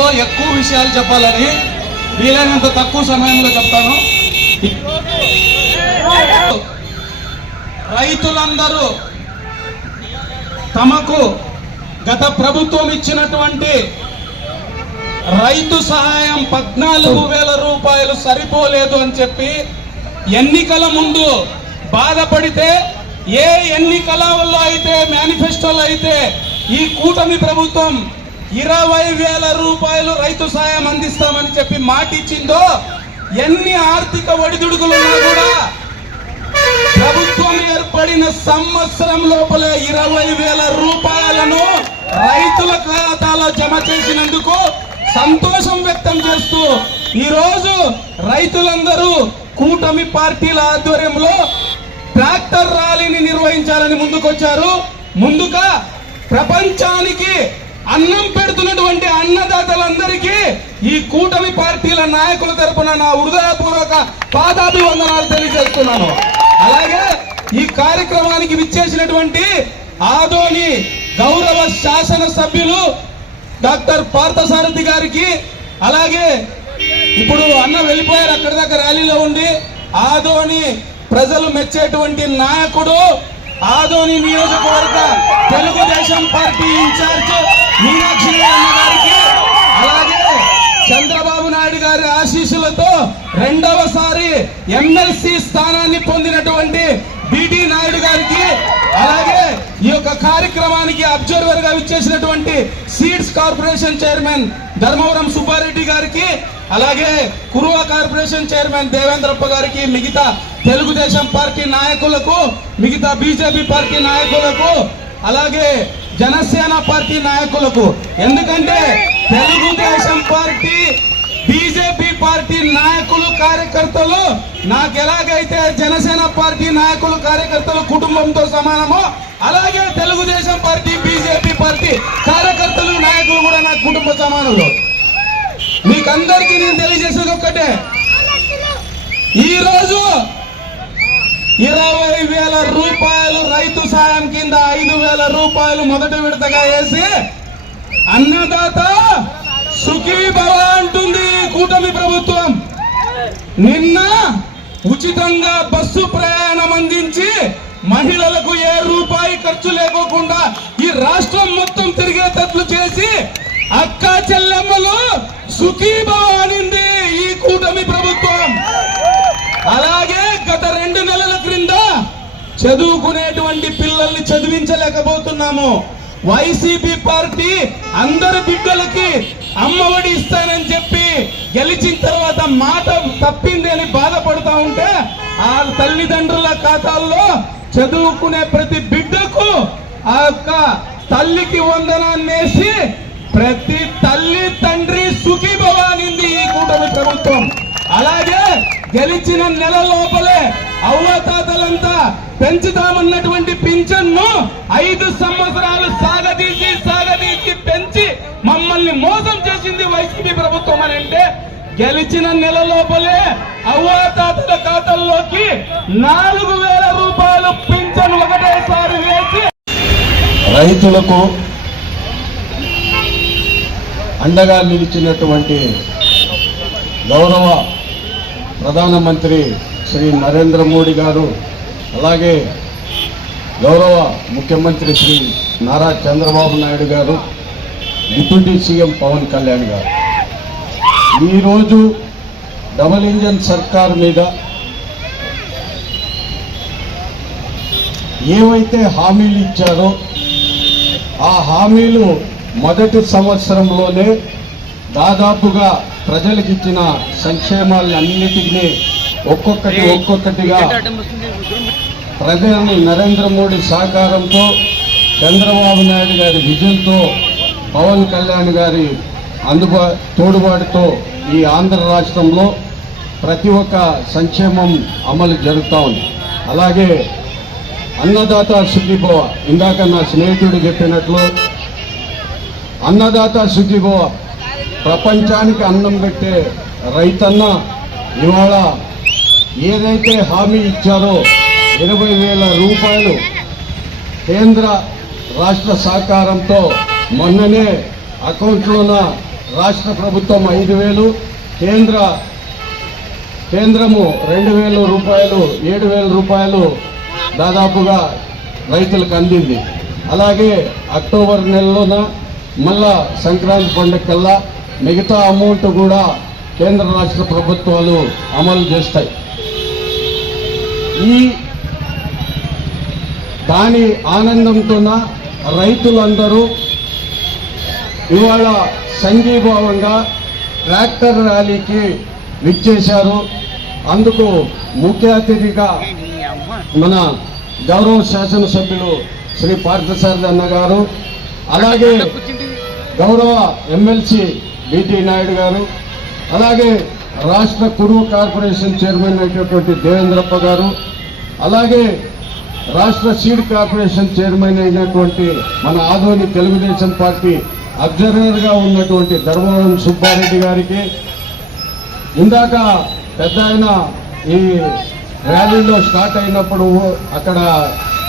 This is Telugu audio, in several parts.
సమయంలో ఎక్కువ విషయాలు చెప్పాలని వీలైనంత తక్కువ సమయంలో చెప్తాను. రైతులందరూ తమకు గత ప్రభుత్వం ఇచ్చినటువంటి రైతు సహాయం పద్నాలుగు వేల రూపాయలు సరిపోలేదు అని చెప్పి ఎన్నికల ముందు బాధపడితే ఏ ఎన్నికలలో అయితే మేనిఫెస్టోలో అయితే ఈ కూటమి ప్రభుత్వం ఇరవై వేల రూపాయలు రైతు సాయం అందిస్తామని చెప్పి మాటిచ్చిందో ఎన్ని ఆర్థిక ఒడిదుడుకులు ఉన్నా కూడా ప్రభుత్వం ఏర్పడిన సంవత్సరం లోపల ఇరవై వేల రూపాయలను రైతుల ఖాతాలో జమ చేసినందుకు సంతోషం వ్యక్తం చేస్తూ ఈరోజు రైతులందరూ కూటమి పార్టీల ఆధ్వర్యంలో ట్రాక్టర్ ర్యాలీని నిర్వహించాలని ముందుకొచ్చారు. ముందుగా ప్రపంచానికి అన్నం పెడుతున్నటువంటి అన్నదాతలందరికీ ఈ కూటమి పార్టీల నాయకుల తరపున నా హృదయపూర్వక పాదాభివందనాలు తెలియజేస్తున్నాను. అలాగే ఈ కార్యక్రమానికి విచ్చేసినటువంటి ఆదోని గౌరవ శాసన సభ్యులు డాక్టర్ పార్థసారథి గారికి అలాగే ఇప్పుడు అన్న వెళ్ళిపోయారు అక్కడి దాకా ర్యాలీలో ఉండి ఆదోని ప్రజలు మెచ్చేటువంటి నాయకుడు ఆదోని నియోజకవర్గ తెలుగుదేశం పార్టీ ఇన్ఛార్జ్ మీనాక్షి గారికి అలాగే చంద్రబాబు నాయుడు గారి ఆశీస్సులతో రెండవసారి ఎమ్మెల్సీ స్థానాన్ని పొందినటువంటి బిటి నాయుడు గారికి అలాగే ఈ యొక్క కార్యక్రమానికి అబ్జర్వర్గా విచ్చేసినటువంటి seeds corporation chairman Dharmavaram Subbareddy గారికి అలాగే కురువ కార్పొరేషన్ చైర్మన్ దేవేంద్రప్ప గారికి మిగతా తెలుగుదేశం పార్టీ నాయకులకు మిగతా బీజేపీ పార్టీ నాయకులకు అలాగే జనసేన పార్టీ నాయకులకు. ఎందుకంటే తెలుగుదేశం పార్టీ బీజేపీ పార్టీ నాయకులు కార్యకర్తలు నాకు ఎలాగైతే జనసేన పార్టీ నాయకులు కార్యకర్తలు కుటుంబంతో సమానమో అలాగే తెలుగుదేశం పార్టీ బీజేపీ పార్టీ కార్యకర్తలు నాయకులు కూడా నాకు కుటుంబ సమానులు. మీకందరికీ నేను తెలియజేసేది ఒక్కటే. ఈరోజు ఇరవై వేల రూపాయలు రైతు సాయం కింద ఐదు వేల రూపాయలు మొదటి విడతగా వేసి అన్నదాత సుఖీభవ అంటుంది కూటమి ప్రభుత్వం. నిన్న ఉచితంగా బస్సు ప్రయాణం అందించి మహిళలకు ఏ రూపాయి ఖర్చు లేకోకుండా ఈ రాష్ట్రం మొత్తం తిరిగేటట్లు చేసి అక్క చెల్లెమ్మలు సుఖీభవ అనింది ఈ కూటమి ప్రభుత్వం అలాగే గత రెండు నెలల క్రింద చదువుకునేటువంటి పిల్లల్ని చదివించలేకపోతున్నాము. వైసీపీ పార్టీ అందరి బిడ్డలకి అమ్మఒడి ఇస్తానని చెప్పి గెలిచిన తర్వాత మాట తప్పింది అని బాధపడుతూ ఉంటే ఆ తల్లిదండ్రుల ఖాతాల్లో చదువుకునే ప్రతి బిడ్డకు ఆ యొక్క తల్లికి వందనాన్ని వేసి ప్రతి తల్లి తండ్రి సుఖీభవానింది ఈ కూటమి ప్రభుత్వం. అలాగే గెలిచిన నెల లోపలే అవ్వత పెంచుతామన్నటువంటి పింఛన్ను ఐదు సంవత్సరాలు సాగదీసి సాగదీసి పెంచి మమ్మల్ని మోసం చేసింది వైసీపీ ప్రభుత్వం అని అంటే గెలిచిన నెల లోపలే అవ్వతాతల ఖాతాల్లోకి నాలుగు వేల రూపాయలు పింఛన్ ఒకటేసారి వేసి రైతులకు అండగా నిలిచినటువంటి గౌరవ ప్రధానమంత్రి శ్రీ నరేంద్ర మోడీ గారు అలాగే గౌరవ ముఖ్యమంత్రి శ్రీ నారా చంద్రబాబు నాయుడు గారు డిప్యూటీ సీఎం పవన్ కళ్యాణ్ గారు. ఈరోజు డబల్ ఇంజన్ సర్కార్ మీద ఏవైతే హామీలు ఇచ్చారో ఆ హామీలు మొదటి సంవత్సరంలోనే దాదాపుగా ప్రజలకు ఇచ్చిన సంక్షేమాలన్నిటినీ ఒక్కొక్కటి ఒక్కొక్కటిగా ప్రధాని నరేంద్ర మోడీ సహకారంతో చంద్రబాబు నాయుడు గారి విజయంతో పవన్ కళ్యాణ్ గారి అందుబా తోడుబాటుతో ఈ ఆంధ్ర రాష్ట్రంలో ప్రతి ఒక్క సంక్షేమం అమలు జరుగుతూ ఉంది. అలాగే అన్నదాత సుఖీభవ ఇందాక నా స్నేహితుడు చెప్పినట్లు అన్నదాత సుఖీభవ ప్రపంచానికి అన్నం పెట్టే రైతన్న ఇవాళ ఏదైతే హామీ ఇచ్చారో ఇరవై వేల రూపాయలు కేంద్ర రాష్ట్ర సహకారంతో మొన్ననే అకౌంట్లోన రాష్ట్ర ప్రభుత్వం ఐదు వేలు కేంద్ర కేంద్రము రెండు వేల రూపాయలు ఏడు వేల రూపాయలు దాదాపుగా రైతులకు అందింది. అలాగే అక్టోబర్ నెలలోన మళ్ళా సంక్రాంతి పండుగకల్లా మిగతా అమౌంట్ కూడా కేంద్ర రాష్ట్ర ప్రభుత్వాలు అమలు చేస్తాయి. ఈ దాని ఆనందంతోన రైతులందరూ ఇవాళ సంఘీభావంగా ట్రాక్టర్ ర్యాలీకి విచ్చేశారు. అందుకు ముఖ్య అతిథిగా మన గౌరవ శాసనసభ్యులు శ్రీ పార్థసారథి అన్న గారు అలాగే గౌరవ ఎమ్మెల్సీ బిటి నాయుడు గారు అలాగే రాష్ట్ర కురువు కార్పొరేషన్ చైర్మన్ అయినటువంటి దేవేంద్రప్ప గారు అలాగే రాష్ట్ర సీడ్ కార్పొరేషన్ చైర్మన్ అయినటువంటి మన ఆధోని తెలుగుదేశం పార్టీ అబ్జర్వర్గా ఉన్నటువంటి ధర్మవరం సుబ్బారెడ్డి గారికి ఇందాక పెద్ద ఆయన ఈ ర్యాలీలో స్టార్ట్ అయినప్పుడు అక్కడ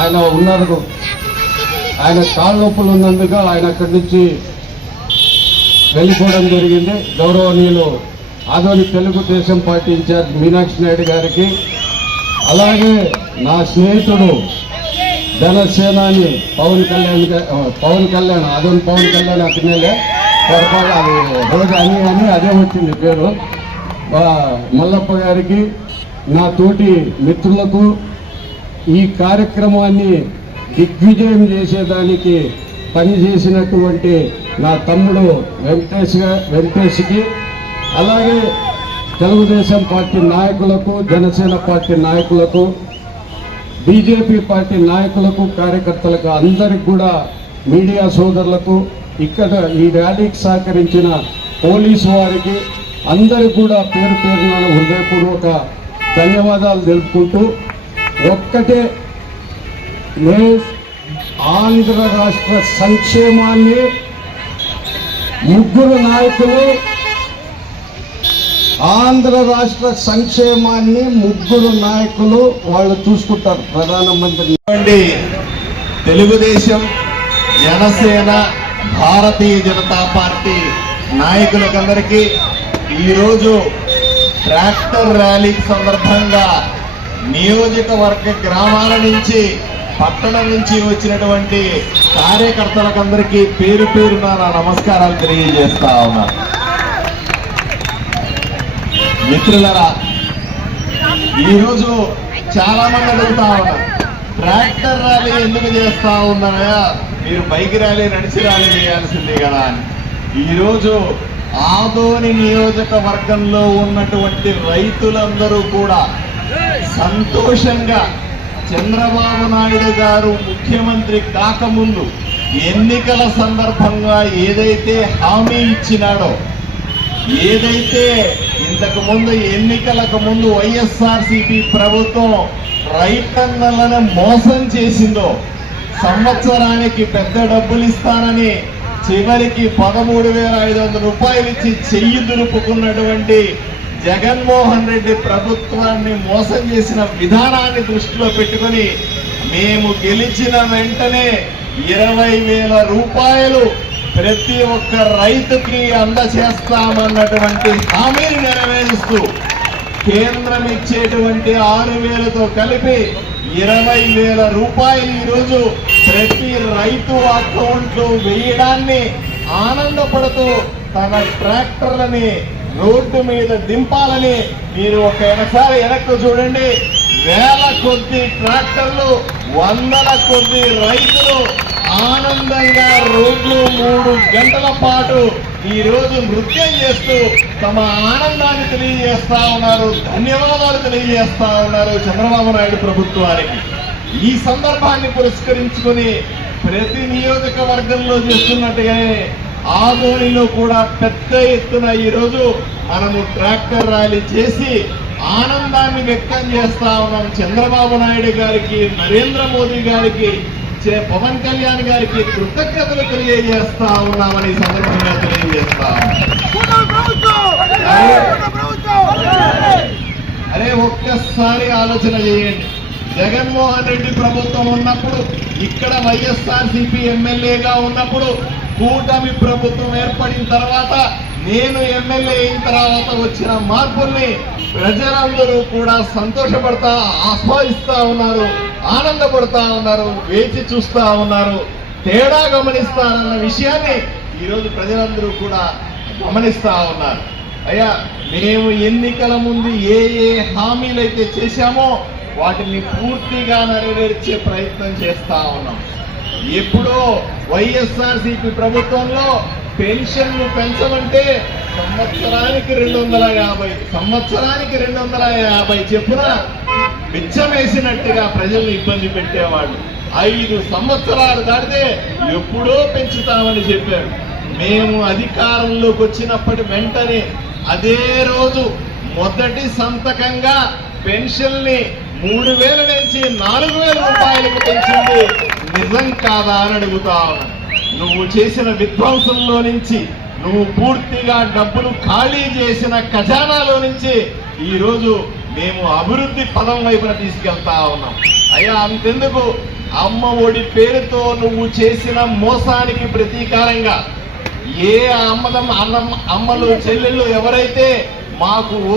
ఆయన ఉన్నారు. ఆయన కాళ్ళ నొప్పులు ఉన్నందుకు ఆయన అక్కడి నుంచి వెళ్ళిపోవడం జరిగింది. గౌరవనీయులు ఆధోని తెలుగుదేశం పార్టీ ఇన్ఛార్జ్ మీనాక్షి నాయుడు గారికి అలాగే నా స్నేహితుడు ధనసేనాని పవన్ కళ్యాణ్ పవన్ కళ్యాణ్ ఆదోని పవన్ కళ్యాణ్ అతనేలే పొరపాటు అది రోజు అని అని అదే వచ్చింది పేరు. మల్లప్ప గారికి నా తోటి మిత్రులకు ఈ కార్యక్రమాన్ని దిగ్విజయం చేసేదానికి పనిచేసినటువంటి నా తమ్ముడు వెంకటేష్ వెంకటేష్కి అలాగే తెలుగుదేశం పార్టీ నాయకులకు జనసేన పార్టీ నాయకులకు బీజేపీ పార్టీ నాయకులకు కార్యకర్తలకు అందరికి కూడా మీడియా సోదరులకు ఇక్కడ ఈ ర్యాలీకి సహకరించిన పోలీసు వారికి అందరికి కూడా పేరు పేరున హృదయపూర్వక ధన్యవాదాలు తెలుపుకుంటూ ఒక్కటే నే ఆంధ్ర రాష్ట్ర సంక్షేమాన్ని ముగ్గురు నాయకులు ఆంధ్ర రాష్ట్ర సంక్షేమాన్ని ముగ్గురు నాయకులు వాళ్ళు చూసుకుంటారు ప్రధానమంత్రి. తెలుగుదేశం జనసేన భారతీయ జనతా పార్టీ నాయకులకందరికీ ఈరోజు ట్రాక్టర్ ర్యాలీ సందర్భంగా నియోజకవర్గ గ్రామాల నుంచి పట్టణం నుంచి వచ్చినటువంటి కార్యకర్తలకందరికీ పేరు పేరున నా నమస్కారాలు తెలియజేస్తా ఉన్నాను మిత్రులరా ఈరోజు చాలా మంది అడుగుతా ఉన్నారు ట్రాక్టర్ ర్యాలీ ఎందుకు చేస్తా ఉన్నాయా మీరు బైక్ ర్యాలీ నడిచి ర్యాలీ చేయాల్సిందే కదా అని. ఈరోజు ఆదోని నియోజకవర్గంలో ఉన్నటువంటి రైతులందరూ కూడా సంతోషంగా చంద్రబాబు నాయుడు గారు ముఖ్యమంత్రి కాకముందు ఎన్నికల సందర్భంగా ఏదైతే హామీ ఇచ్చినాడో ఏదైతే ఇంతకు ముందు ఎన్నికలకు ముందు వైఎస్ఆర్సీపీ ప్రభుత్వం రైతన్నలను మోసం చేసిందో సంవత్సరానికి పెద్ద డబ్బులు ఇస్తానని చివరికి పదమూడు వేల ఐదు వందల రూపాయలు ఇచ్చి చెయ్యి దులుపుకున్నటువంటి జగన్మోహన్ రెడ్డి ప్రభుత్వాన్ని మోసం చేసిన విధానాన్ని దృష్టిలో పెట్టుకొని మేము గెలిచిన వెంటనే ఇరవై వేల రూపాయలు ప్రతి ఒక్క రైతుకి అందచేస్తామన్నటువంటి హామీని నెరవేరుస్తూ కేంద్రం ఇచ్చేటువంటి ఆరు వేలతో కలిపి ఇరవై వేల రూపాయలు ఈరోజు ప్రతి రైతు అకౌంట్లో వేయడాన్ని ఆనందపడుతూ తన ట్రాక్టర్లని రోడ్డు మీద దింపాలని మీరు ఒక ఎనసారి వెనక్కు చూడండి. వేల కొద్ది ట్రాక్టర్లు వందల కొద్ది రైతులు ఆనందంగా రోజు మూడు గంటల పాటు ఈరోజు నృత్యం చేస్తూ తమ ఆనందాన్ని తెలియజేస్తా ఉన్నారు ధన్యవాదాలు తెలియజేస్తా ఉన్నారు చంద్రబాబు నాయుడు ప్రభుత్వానికి. ఈ సందర్భాన్ని పురస్కరించుకొని ప్రతి నియోజకవర్గంలో చేస్తున్నట్టుగానే ఆదోనిలో కూడా పెద్ద ఎత్తున ఈరోజు మనము ట్రాక్టర్ ర్యాలీ చేసి ఆనందాన్ని వ్యక్తం చేస్తా ఉన్నాం చంద్రబాబు నాయుడు గారికి నరేంద్ర మోదీ గారికి చే- పవన్ కళ్యాణ్ గారికి కృతజ్ఞతలు తెలియజేస్తా ఉన్నామని సందర్భంగా తెలియజేస్తా. అరే ఒక్కసారి ఆలోచన చేయండి. జగన్మోహన్ రెడ్డి ప్రభుత్వం ఉన్నప్పుడు ఇక్కడ వైఎస్ఆర్ సిపి ఎమ్మెల్యేగా ఉన్నప్పుడు కూటమి ప్రభుత్వం ఏర్పడిన తర్వాత నేను ఎమ్మెల్యే అయిన తర్వాత వచ్చిన మార్పుల్ని ప్రజలందరూ కూడా సంతోషపడతా ఆస్వాదిస్తా ఉన్నారు. ఆనందపడతా ఉన్నారు వేచి చూస్తూ ఉన్నారు తేడా గమనిస్తారన్న విషయాన్ని ఈరోజు ప్రజలందరూ కూడా గమనిస్తూ ఉన్నారు. అయ్యా మేము ఎన్నికల ముందు ఏ ఏ హామీలైతే చేశామో వాటిని పూర్తిగా నెరవేర్చే ప్రయత్నం చేస్తూ ఉన్నాం. ఎప్పుడో వైఎస్ఆర్సీపీ ప్రభుత్వంలో పెన్షన్లు పెంచమంటే సంవత్సరానికి రెండు వందల యాభై సంవత్సరానికి రెండు వందల యాభై చెప్పున మిచ్చమేసినట్టుగా ప్రజల్ని ఇబ్బంది పెట్టేవాళ్ళు. ఐదు సంవత్సరాలు దాటితే ఎప్పుడో పెంచుతామని చెప్పారు. మేము అధికారంలోకి వచ్చినప్పటి వెంటనే అదే రోజు మొదటి సంతకంగా పెన్షన్ని మూడు వేల నుంచి నాలుగు వేల రూపాయలకు పెంచింది. నిజం కాదా అని అడుగుతా నువ్వు చేసిన విధ్వంసంలో నుంచి నువ్వు పూర్తిగా డబ్బులు ఖాళీ చేసిన ఖజానాలో నుంచి ఈరోజు మేము అభివృద్ధి పదం వైపున తీసుకెళ్తా ఉన్నాం. అయ్యా అంతెందుకు? అమ్మ ఒడి పేరుతో నువ్వు చేసిన మోసానికి ప్రతీకారంగా. ఏ అమ్మదమ్మ అన్నమ్మ అమ్మలు చెల్లెళ్ళు ఎవరైతే మాకు ఓ